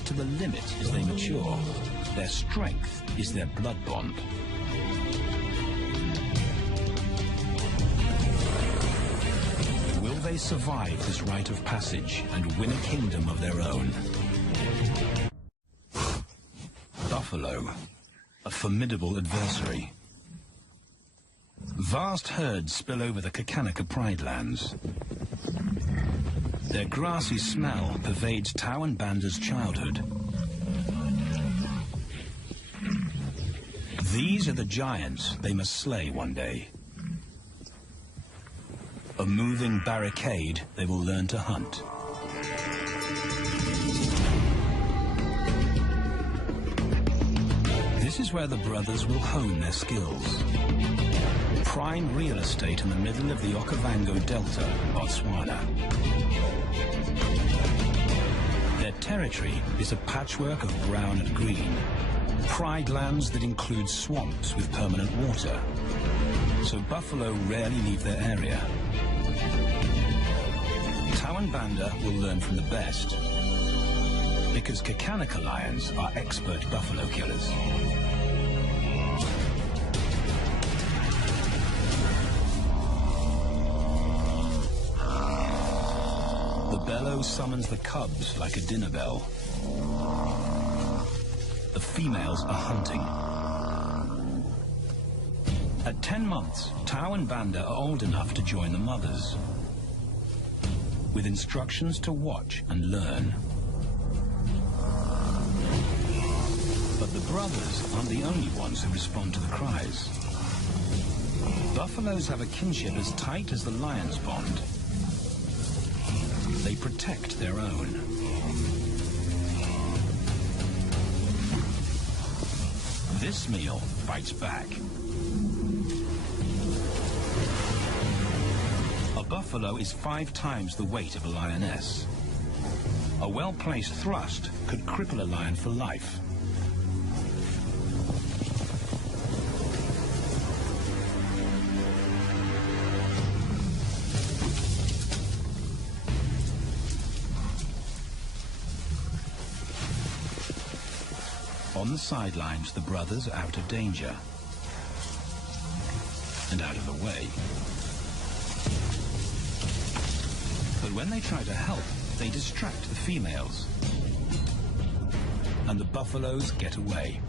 to the limit as they mature. Their strength is their blood bond. Will they survive this rite of passage and win a kingdom of their own? Buffalo, a formidable adversary. Vast herds spill over the Kakanika Pride lands. Their grassy smell pervades Tau and Banda's childhood. These are the giants they must slay one day. A moving barricade they will learn to hunt. This is where the brothers will hone their skills. Prime real estate in the middle of the Okavango Delta, Botswana. Their territory is a patchwork of brown and green. Pride lands that include swamps with permanent water. So buffalo rarely leave their area. Tau and Banda will learn from the best, because Kakanika lions are expert buffalo killers. The bellow summons the cubs like a dinner bell. The females are hunting. At 10 months, Tau and Banda are old enough to join the mothers, with instructions to watch and learn. But the brothers aren't the only ones who respond to the cries. Buffaloes have a kinship as tight as the lion's bond. They protect their own. This meal bites back. A buffalo is 5 times the weight of a lioness. A well-placed thrust could cripple a lion for life. On the sidelines, the brothers are out of danger and out of the way. But when they try to help, they distract the females, and the buffaloes get away.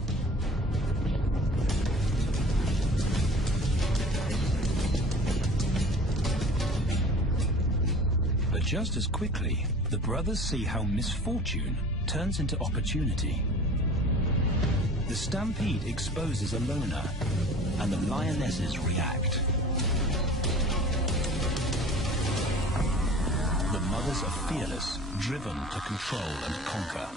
But just as quickly, the brothers see how misfortune turns into opportunity. The stampede exposes a loner, and the lionesses react. The mothers are fearless, driven to control and conquer.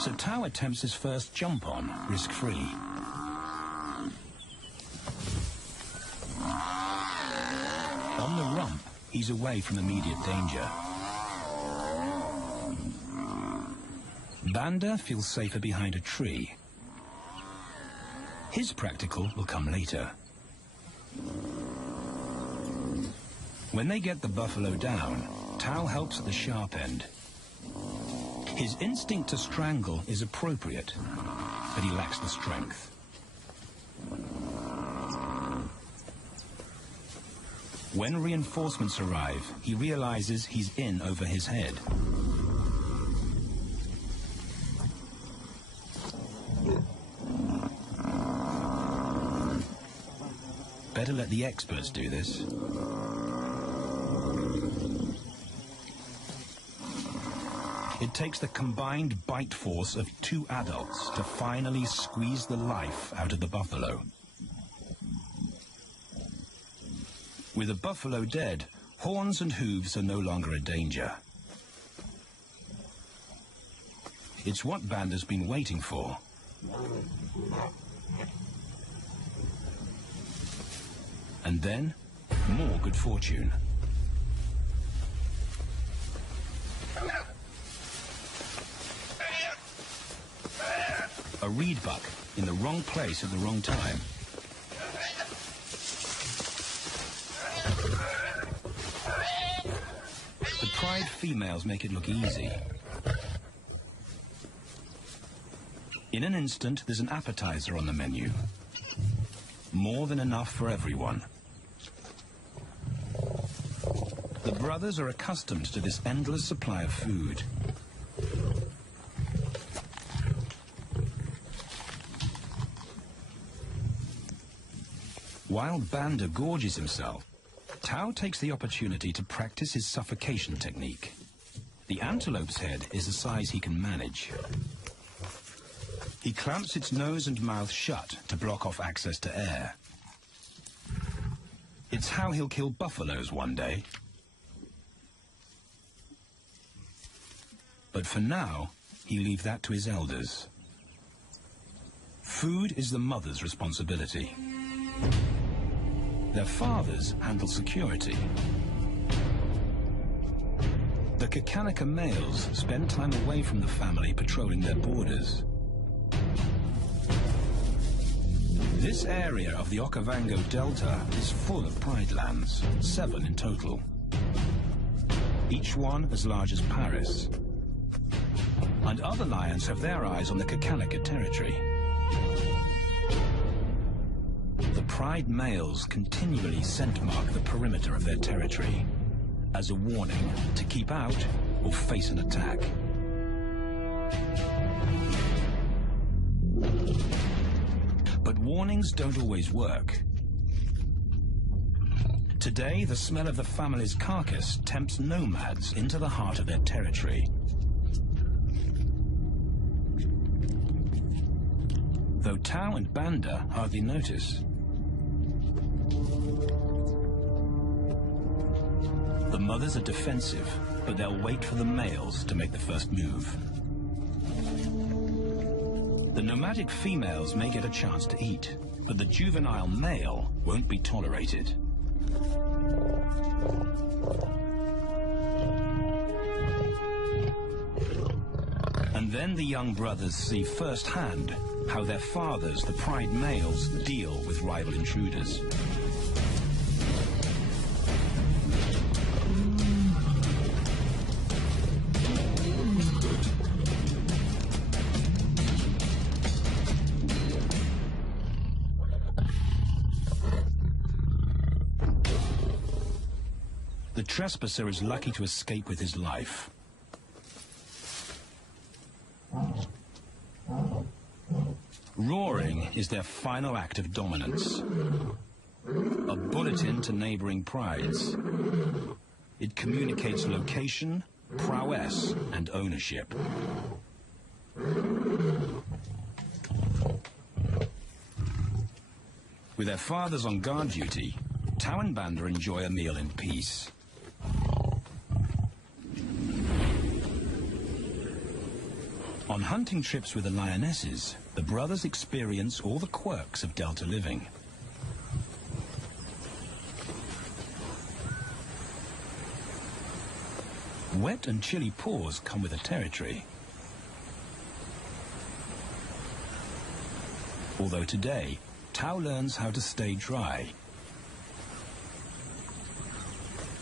So Tau attempts his first jump on, risk-free. On the rump, he's away from immediate danger. Banda feels safer behind a tree. His practical will come later. When they get the buffalo down, Tau helps at the sharp end. His instinct to strangle is appropriate, but he lacks the strength. When reinforcements arrive, he realizes he's in over his head. Better let the experts do this. It takes the combined bite force of 2 adults to finally squeeze the life out of the buffalo. With the buffalo dead, horns and hooves are no longer a danger. It's what Banda's been waiting for. And then, more good fortune. A reed buck in the wrong place at the wrong time. The females make it look easy. In an instant, there's an appetizer on the menu. More than enough for everyone. The brothers are accustomed to this endless supply of food. While Banda gorges himself, Tao takes the opportunity to practice his suffocation technique. The antelope's head is a size he can manage. He clamps its nose and mouth shut to block off access to air. It's how he'll kill buffaloes one day. But for now, he leaves that to his elders. Food is the mother's responsibility. Their fathers handle security. The Kakanika males spend time away from the family patrolling their borders. This area of the Okavango Delta is full of pride lands, 7 in total. Each one as large as Paris. And other lions have their eyes on the Kakanika territory. The pride males continually scent mark the perimeter of their territory as a warning to keep out or face an attack. But warnings don't always work. Today, the smell of the family's carcass tempts nomads into the heart of their territory. Though Tao and Banda hardly notice. The mothers are defensive, but they'll wait for the males to make the first move. The nomadic females may get a chance to eat, but the juvenile male won't be tolerated. And then the young brothers see firsthand how their fathers, the pride males, deal with rival intruders. The trespasser is lucky to escape with his life. Roaring is their final act of dominance. A bulletin to neighboring prides. It communicates location, prowess, and ownership. With their fathers on guard duty, Tao and Banda enjoy a meal in peace. On hunting trips with the lionesses, the brothers experience all the quirks of delta living. Wet and chilly paws come with the territory. Although today, Tao learns how to stay dry.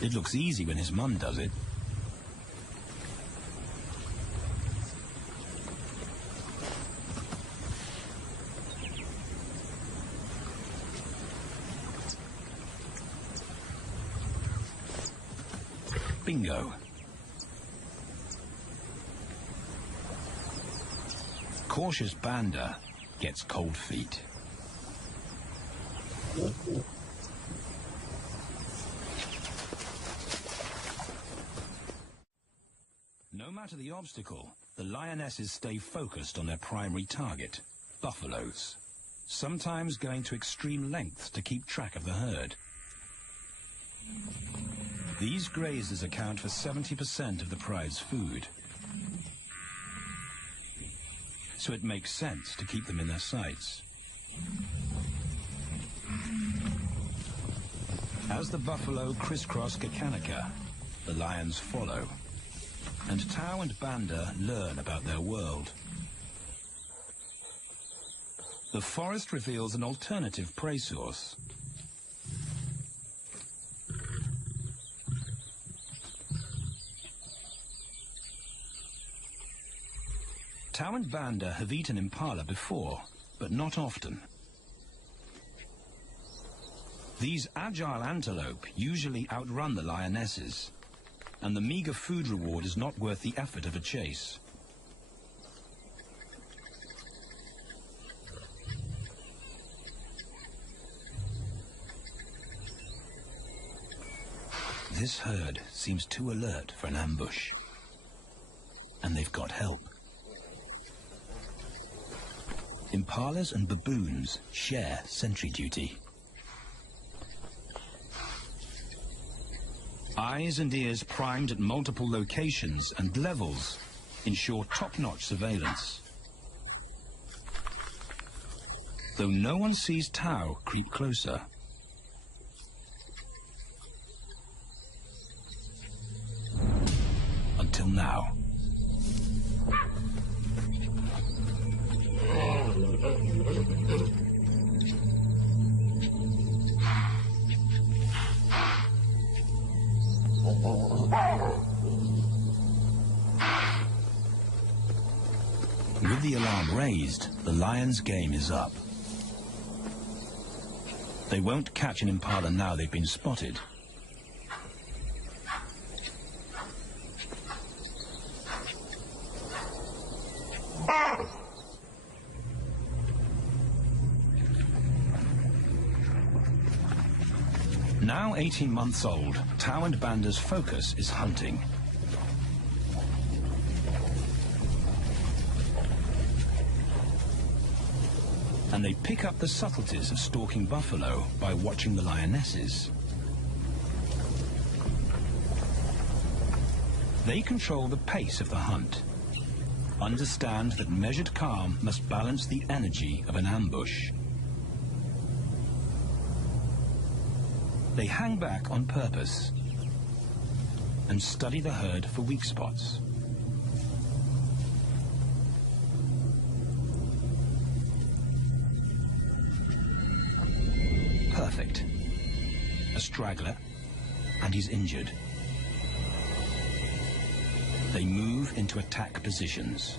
It looks easy when his mum does it. Bingo. Cautious Banda gets cold feet. No matter the obstacle, the lionesses stay focused on their primary target, buffaloes, sometimes going to extreme lengths to keep track of the herd. These grazers account for 70% of the pride's food. So it makes sense to keep them in their sights. As the buffalo crisscross Kakanika, the lions follow. And Tao and Banda learn about their world. The forest reveals an alternative prey source. Tao and Banda have eaten impala before, but not often. These agile antelope usually outrun the lionesses, and the meager food reward is not worth the effort of a chase. This herd seems too alert for an ambush, and they've got help. Impalas and baboons share sentry duty. Eyes and ears primed at multiple locations and levels ensure top-notch surveillance. Though no one sees Tao creep closer. Until now. With the alarm raised, the lion's game is up. They won't catch an impala now they've been spotted. Now 18 months old, Tao and Banda's focus is hunting. And they pick up the subtleties of stalking buffalo by watching the lionesses. They control the pace of the hunt, understand that measured calm must balance the energy of an ambush. They hang back on purpose and study the herd for weak spots. Perfect. A straggler, and he's injured. They move into attack positions.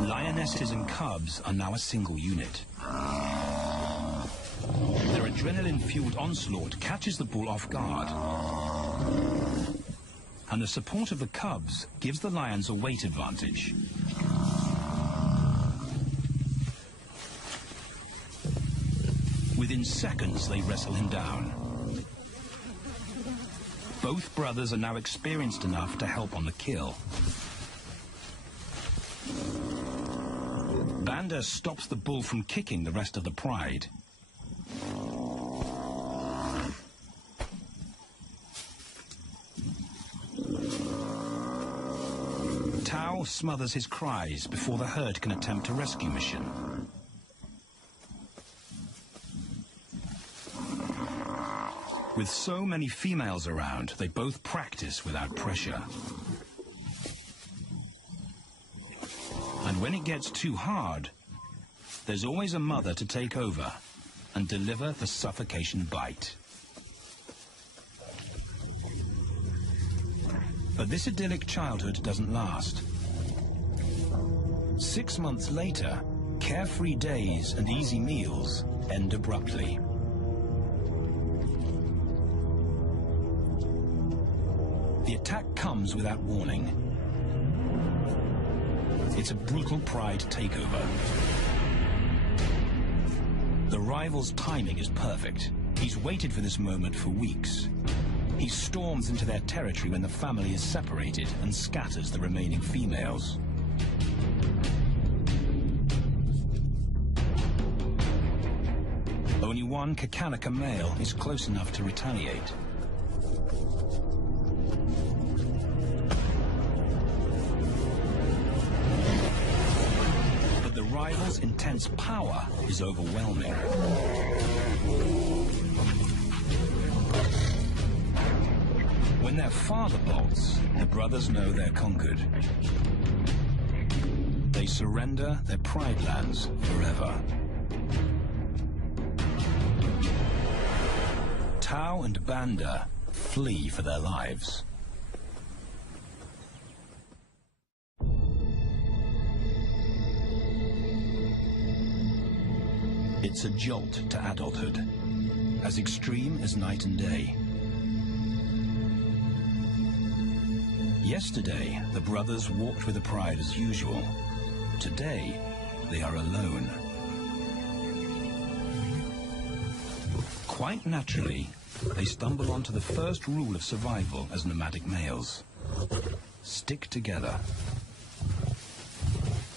Lionesses and cubs are now a single unit. Their adrenaline-fueled onslaught catches the bull off guard. And the support of the cubs gives the lions a weight advantage. Within seconds, they wrestle him down. Both brothers are now experienced enough to help on the kill. Banda stops the bull from kicking the rest of the pride. Tao smothers his cries before the herd can attempt a rescue mission. With so many females around, they both practice without pressure. And when it gets too hard, there's always a mother to take over and deliver the suffocation bite. But this idyllic childhood doesn't last. 6 months later, carefree days and easy meals end abruptly. The attack comes without warning. It's a brutal pride takeover. The rival's timing is perfect. He's waited for this moment for weeks. He storms into their territory when the family is separated and scatters the remaining females. Only one Kakanaka male is close enough to retaliate. But the rival's intense power is overwhelming. When their father bolts, the brothers know they're conquered. They They surrender their pride lands forever. Tao and Banda flee for their lives. It's a jolt to adulthood, as extreme as night and day. Yesterday, the brothers walked with the pride as usual. Today, they are alone. Quite naturally, they stumble onto the first rule of survival as nomadic males. Stick together.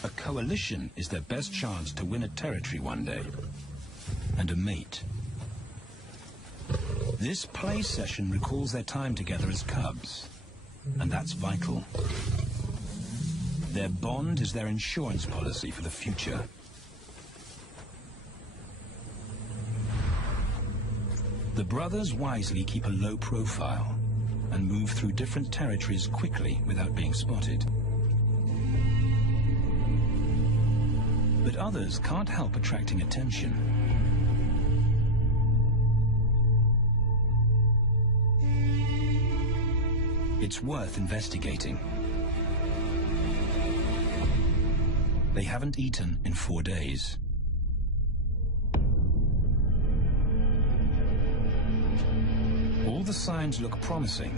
A coalition is their best chance to win a territory one day. And a mate. This play session recalls their time together as cubs, and that's vital. Their bond is their insurance policy for the future. The brothers wisely keep a low profile and move through different territories quickly without being spotted. But others can't help attracting attention. It's worth investigating. They haven't eaten in 4 days. All the signs look promising.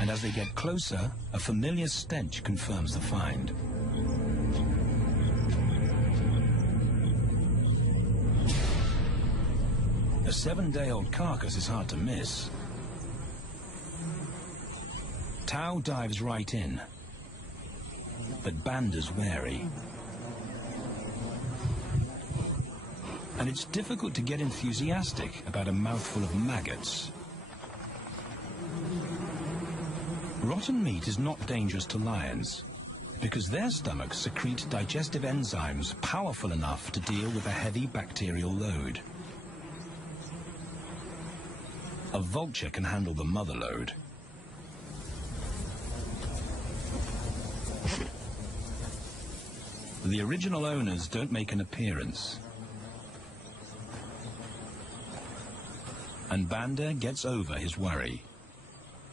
And as they get closer, a familiar stench confirms the find. A 7-day-old carcass is hard to miss. Tao dives right in, but Banda's wary. And it's difficult to get enthusiastic about a mouthful of maggots. Rotten meat is not dangerous to lions, because their stomachs secrete digestive enzymes powerful enough to deal with a heavy bacterial load. A vulture can handle the mother load. The original owners don't make an appearance. And Banda gets over his worry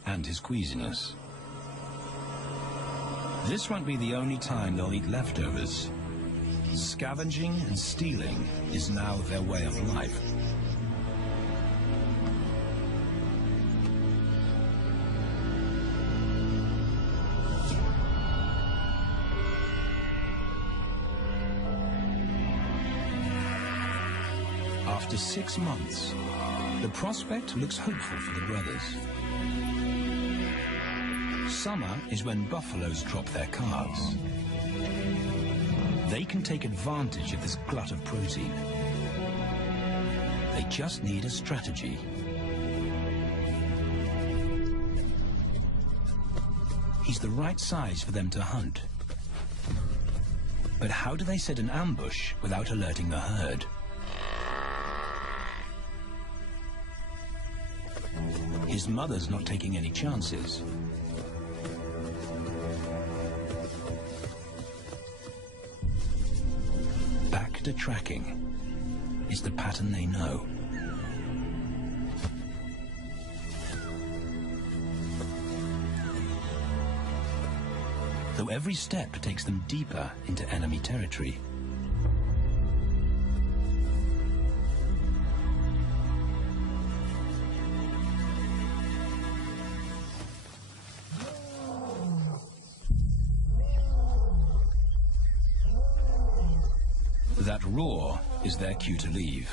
and his queasiness. This won't be the only time they'll eat leftovers. Scavenging and stealing is now their way of life. After 6 months, the prospect looks hopeful for the brothers. Summer is when buffaloes drop their calves. They can take advantage of this glut of protein. They just need a strategy. He's the right size for them to hunt. But how do they set an ambush without alerting the herd? His mother's not taking any chances. Back to tracking is the pattern they know. Though every step takes them deeper into enemy territory. That roar is their cue to leave.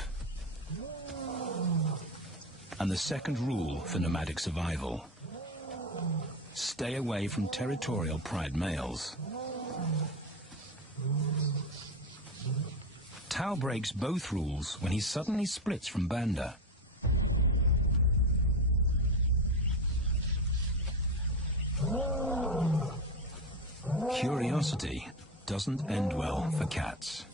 And the second rule for nomadic survival: stay away from territorial pride males. Tao breaks both rules when he suddenly splits from Banda. Curiosity doesn't end well for cats.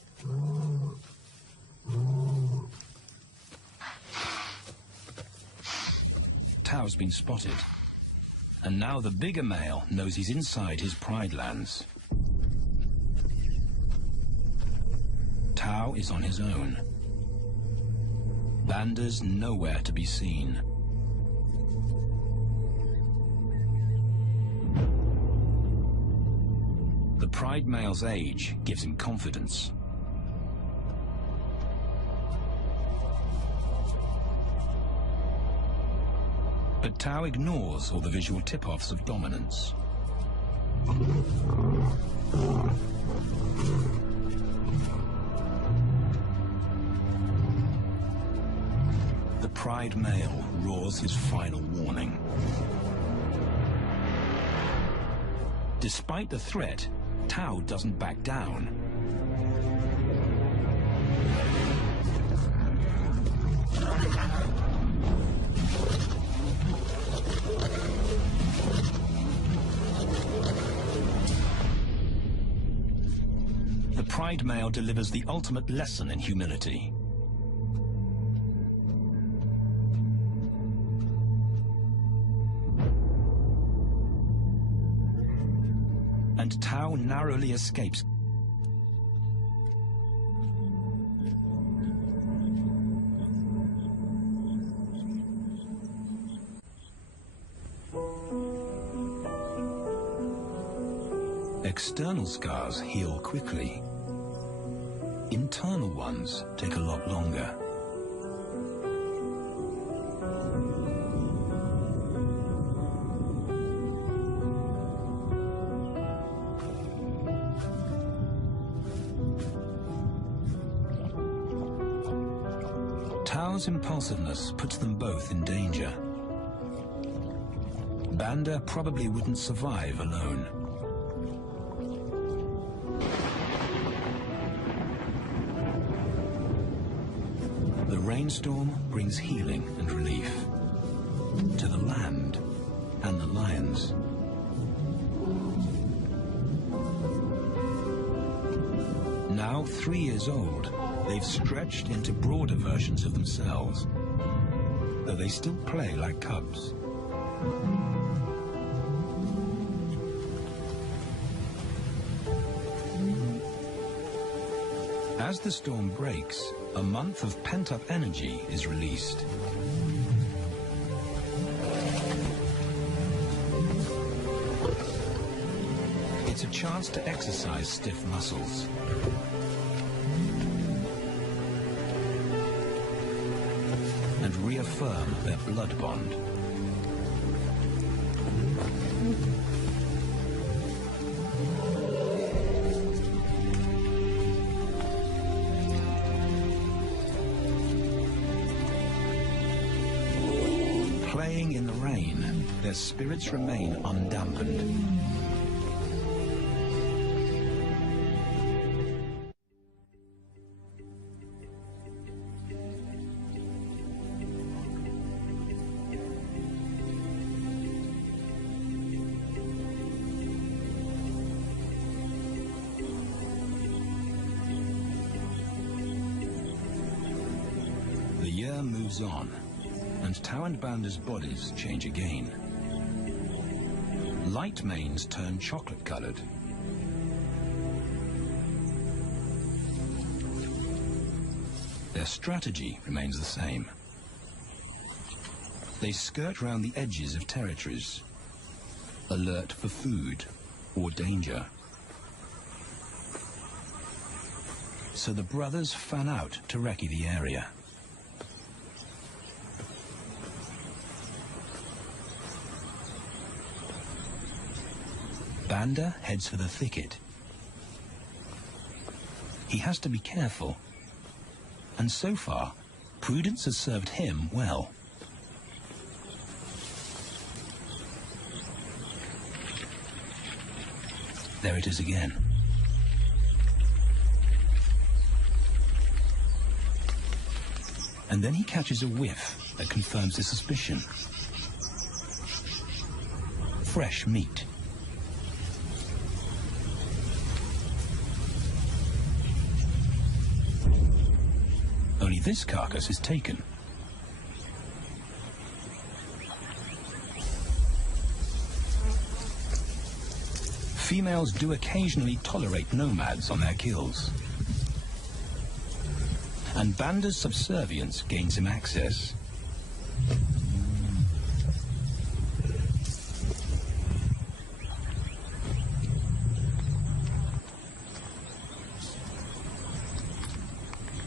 Tao's been spotted, and And now the bigger male knows he's inside his pride lands. Tao is on his own. Banda's nowhere to be seen. The pride male's age gives him confidence. But Tao ignores all the visual tip-offs of dominance. The pride male roars his final warning. Despite the threat, Tao doesn't back down. The pride male delivers the ultimate lesson in humility. And Tao narrowly escapes. External scars heal quickly. Internal ones take a lot longer. Tao's impulsiveness puts them both in danger. Banda probably wouldn't survive alone. The rainstorm brings healing and relief to the land and the lions. Now 3 years old, they've stretched into broader versions of themselves, though they still play like cubs. As the storm breaks, a month of pent-up energy is released. It's a chance to exercise stiff muscles. And reaffirm their blood bond. Playing in the rain, their spirits remain undampened. The year moves on, and Tao and Banda's bodies change again. Light manes turn chocolate-colored. Their strategy remains the same. They skirt round the edges of territories, alert for food or danger. So the brothers fan out to recce the area. Banda heads for the thicket. He has to be careful, and so far, prudence has served him well. There it is again. And then he catches a whiff that confirms his suspicion. Fresh meat. Only this carcass is taken. females do occasionally tolerate nomads on their kills. And Banda's subservience gains him access.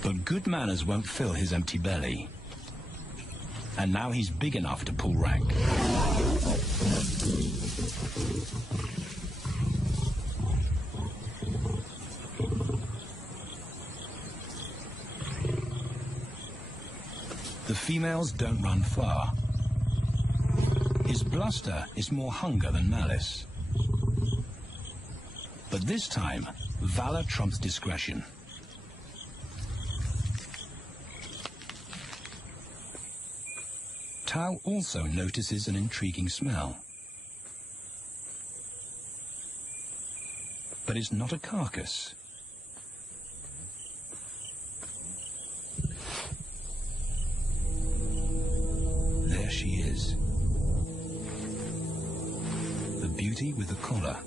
But good manners won't fill his empty belly. And now he's big enough to pull rank. The females don't run far. His bluster is more hunger than malice. But this time, valor trumps discretion. Tao also notices an intriguing smell. But it's not a carcass. There she is. The beauty with the collar.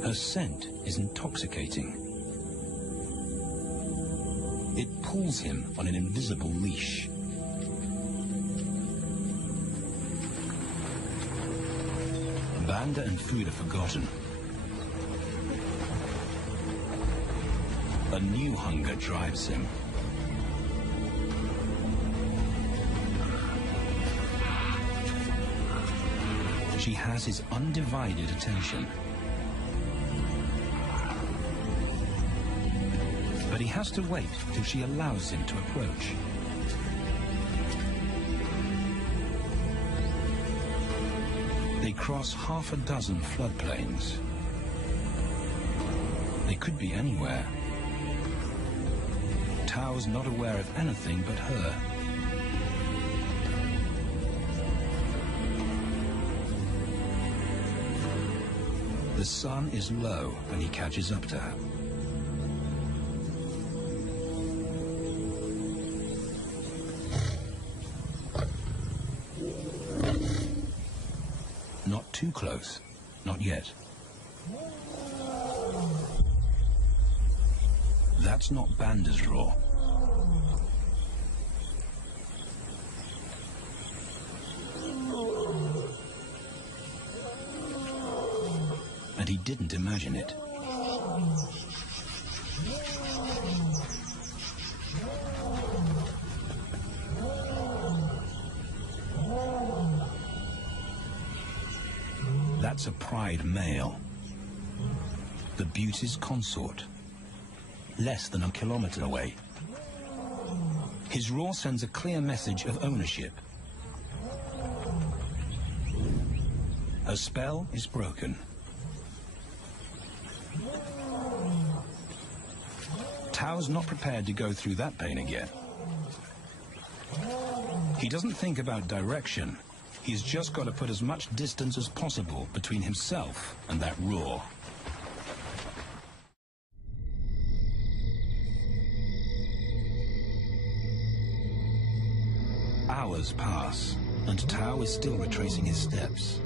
Her scent is intoxicating. It pulls him on an invisible leash. Banda and food are forgotten. A new hunger drives him. She has his undivided attention. But he has to wait till she allows him to approach. They cross half a dozen floodplains. They could be anywhere. Tao's not aware of anything but her. The sun is low when he catches up to her. Not too close, not yet. That's not Banda's roar. And he didn't imagine it. That's a pride male. The beauty's consort. Less than a kilometer away. His roar sends a clear message of ownership. Her spell is broken. Tao's not prepared to go through that pain again. He doesn't think about direction. He's just got to put as much distance as possible between himself and that roar. Hours pass, and Tao is still retracing his steps.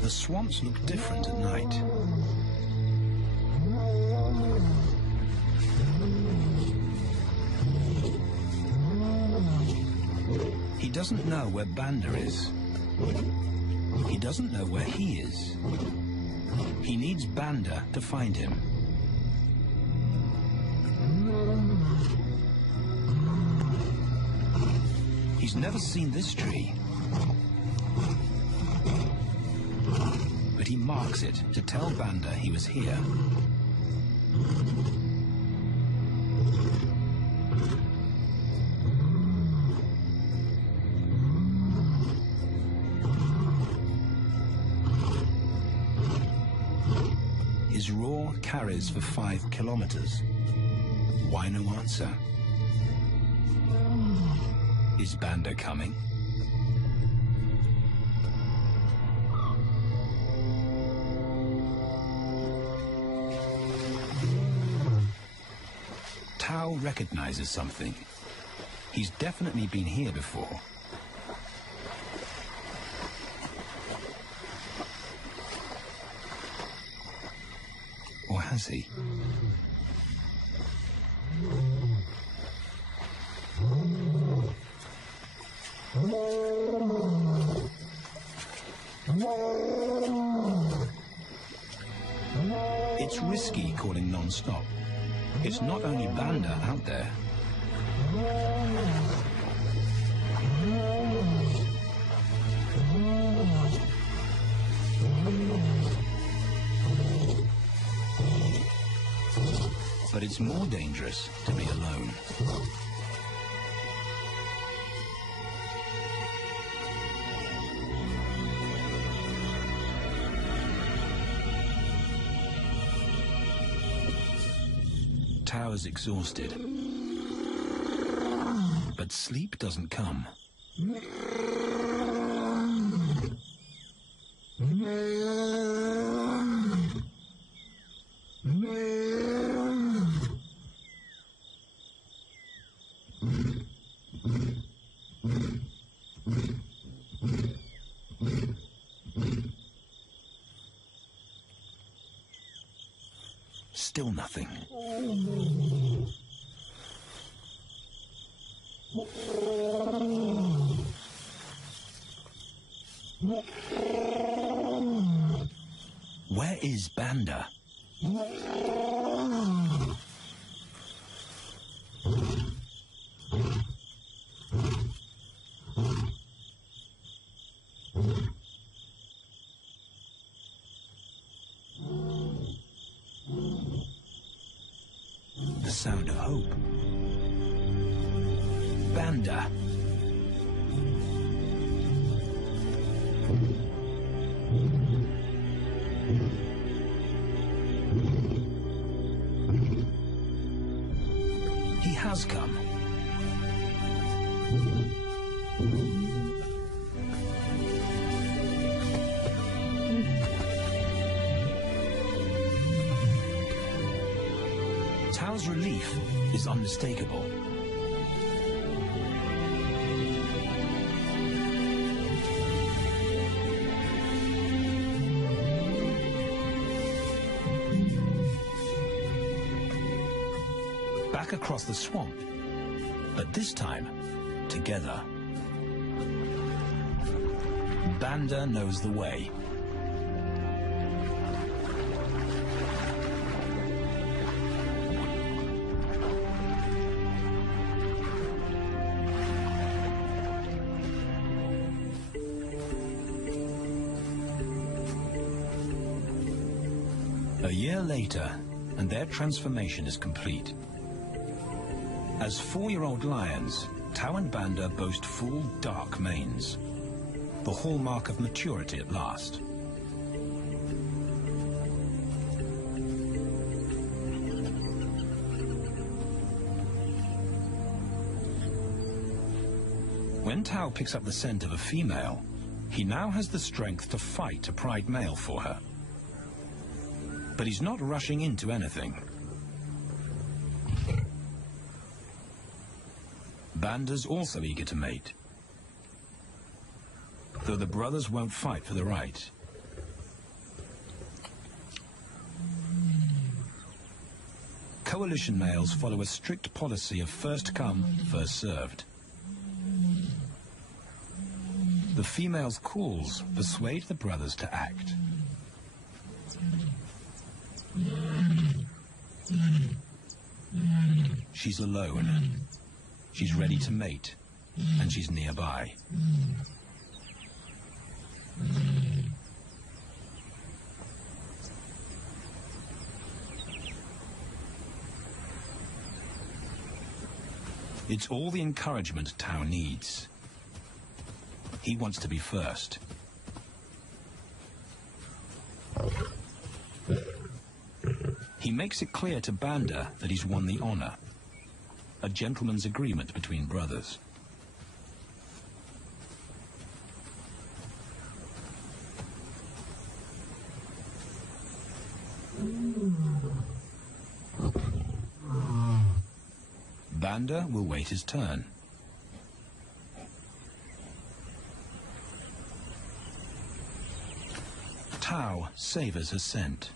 The swamps look different at night. He doesn't know where Banda is. He doesn't know where he is. He needs Banda to find him. He's never seen this tree. But he marks it to tell Banda he was here. His roar carries for 5 kilometers. Why no answer? Is Banda coming? Tao recognizes something. He's definitely been here before. Or has he? It's risky calling non-stop. It's not only Banda out there. But it's more dangerous to be alone. Tao is exhausted, but sleep doesn't come. Still nothing. Where is Banda? The sound of hope. Banda. He has come. Tao's relief is unmistakable. Back across the swamp, but this time, together. Banda knows the way. A year later, and their transformation is complete. As 4-year-old lions, Tao and Banda boast full, dark manes, the hallmark of maturity at last. When Tao picks up the scent of a female, he now has the strength to fight a pride male for her. But he's not rushing into anything. Banda's also eager to mate, though the brothers won't fight for the right. Coalition males follow a strict policy of first come, first served. The female's calls persuade the brothers to act. She's alone. She's ready to mate, and she's nearby. It's all the encouragement Tao needs. He wants to be first. He makes it clear to Banda that he's won the honor, a gentleman's agreement between brothers. Banda will wait his turn. Tao savors her scent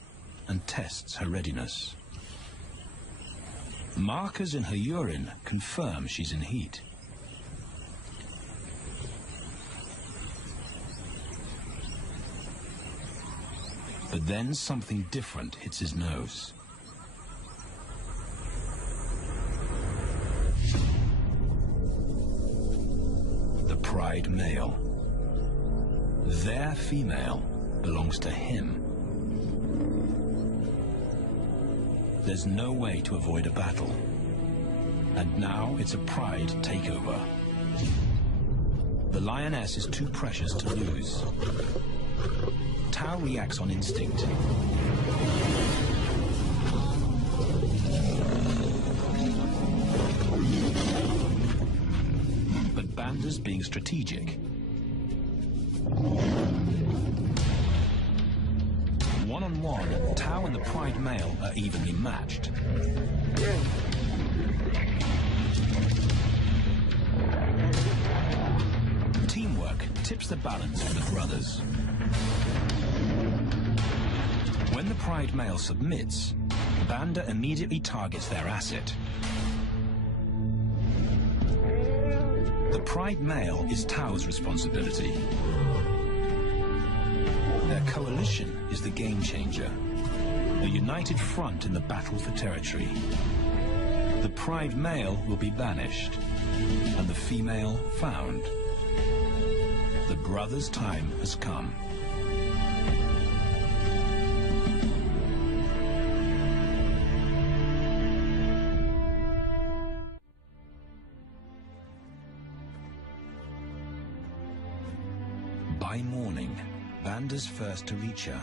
and tests her readiness. Markers in her urine confirm she's in heat. But then something different hits his nose. The pride male. Their female belongs to him. There's no way to avoid a battle. And now it's a pride takeover. The lioness is too precious to lose. Tao reacts on instinct. But Banda's being strategic. One-on-one, Tao and the pride male are evenly matched. Teamwork tips the balance for the brothers. When the pride male submits, Banda immediately targets their asset. The pride male is Tao's responsibility. Their coalition is the game changer, a united front in the battle for territory. The pride male will be banished, and the female found. The brothers' time has come. By morning, Banda's first to reach her,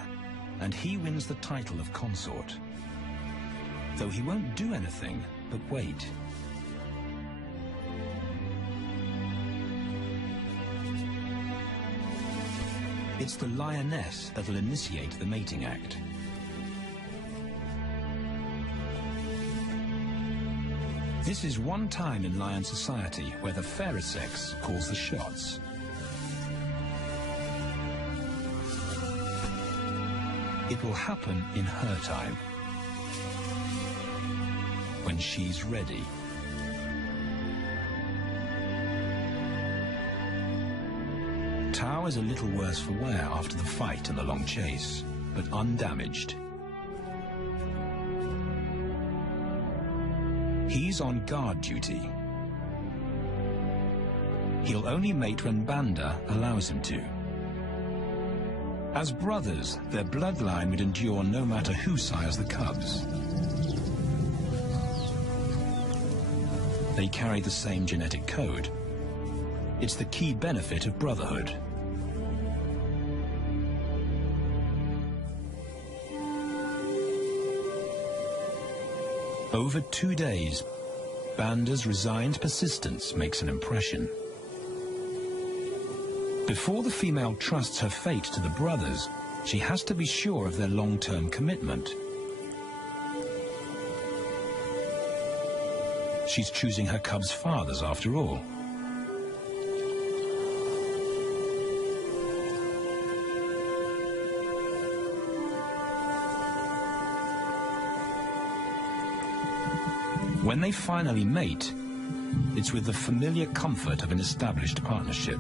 and he wins the title of consort. Though he won't do anything but wait. It's the lioness that'll initiate the mating act. This is one time in lion society where the fairer sex calls the shots. It will happen in her time, when she's ready. Tao is a little worse for wear after the fight and the long chase, but undamaged. He's on guard duty. He'll only mate when Banda allows him to. As brothers, their bloodline would endure no matter who sires the cubs. They carry the same genetic code. It's the key benefit of brotherhood. Over 2 days, Banda's resigned persistence makes an impression. Before the female trusts her fate to the brothers, she has to be sure of their long-term commitment. She's choosing her cubs' fathers after all. When they finally mate, it's with the familiar comfort of an established partnership.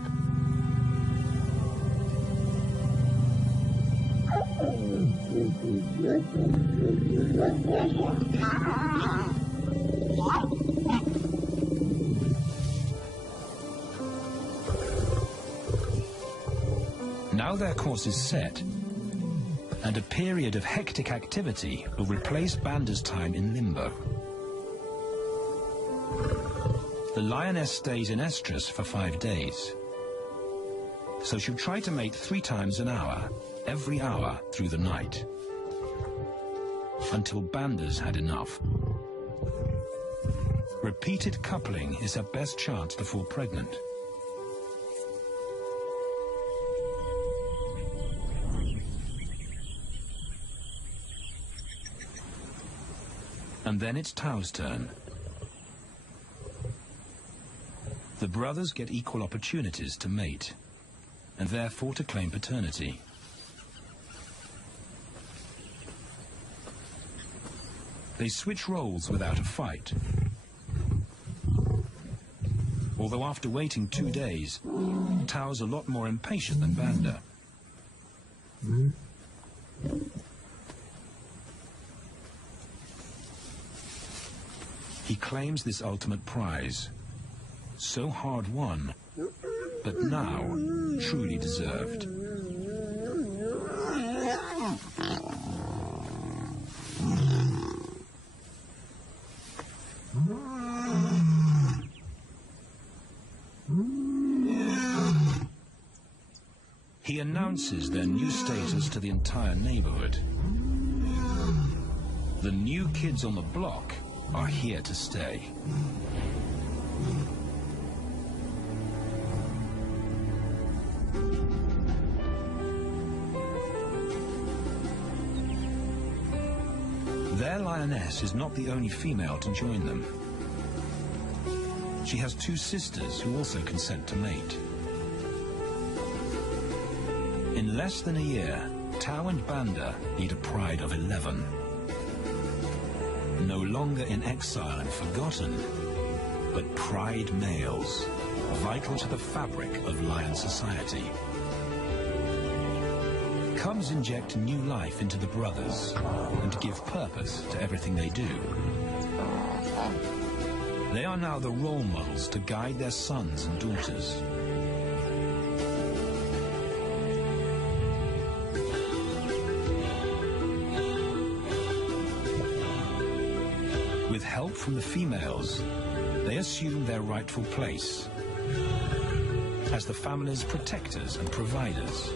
Now their course is set, and a period of hectic activity will replace Banda's time in limbo. The lioness stays in estrus for 5 days, so she'll try to mate 3 times an hour, every hour through the night, until Banda's had enough. Repeated coupling is her best chance to fall pregnant. And then it's Tao's turn. The brothers get equal opportunities to mate, and therefore to claim paternity. They switch roles without a fight. Although after waiting 2 days, Tao's a lot more impatient than Banda. He claims this ultimate prize, so hard won, but now truly deserved. He announces their new status to the entire neighborhood. The new kids on the block are here to stay. Their lioness is not the only female to join them. She has 2 sisters who also consent to mate. In less than a year, Tao and Banda lead a pride of 11. No longer in exile and forgotten, but pride males, vital to the fabric of lion society. Cubs inject new life into the brothers and give purpose to everything they do. They are now the role models to guide their sons and daughters. With help from the females, they assume their rightful place as the family's protectors and providers.